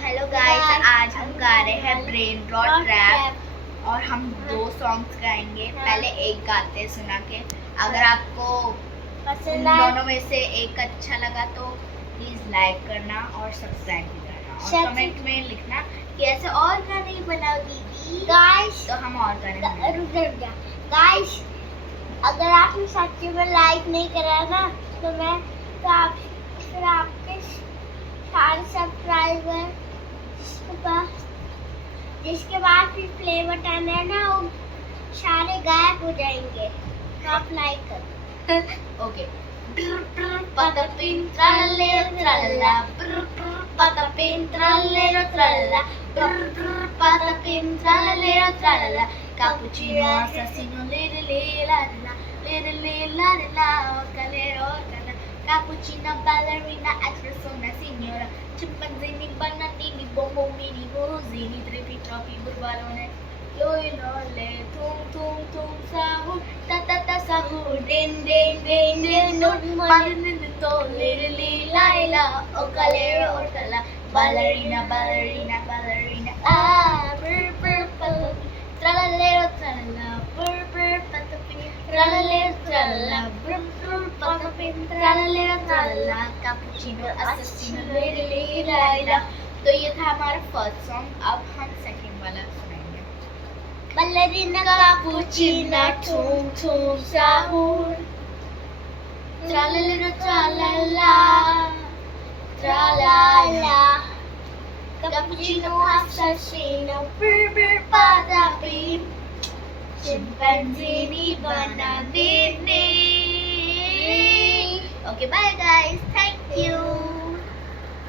Hello guys, आज हम गा रहे हैं ब्रेन रॉट रैप और हम 2 सॉन्ग्स गाएंगे। पहले एक गाते हैं सुना के। अगर आपको उन दोनों में से एक अच्छा लगा तो प्लीज लाइक करना और सब्सक्राइब भी करना और कमेंट में लिखना कि ऐसे और गाने बनाओ दीदी गाइस, तो हम और गाने रुक जा गाइस। अगर आपने सच्ची में लाइक नहीं करा ना तो मैं तो आप फिर आपके सारे सब्सक्राइबर जिसके बाद फिर प्ले बटन है ना वो सारे गायब हो जाएंगे, तो आप लाइक करो। Okay. Patapim trallero tralla, patapim trallero tralla, patapim trallero tralla, cappuccino assassino lele la la, calero cala, cappuccino ballerina espresso una signora, chimpanzini bananini bombo mini bozini tripi troppi burbalone. Lole, tum tum tum sahur, ta ta ta sahur, din din din din, panin to, lili laila, o calero o cala, ballerina ballerina ballerina, ah, brr brr patapi, tralalero tralala, brr brr patapi, tralalero tralala, brr brr patapi, tralalero tralala, cappuccino assassino lili laila. तो ये था हमारा first song. अब हम second वाला सुनेंगे। Ballerina cappuccina tum tum sahur, tralalero tralala, tralala, cappuccino assassino, brr brr patapim, chimpanzini bananini. Okay, bye guys, thank you.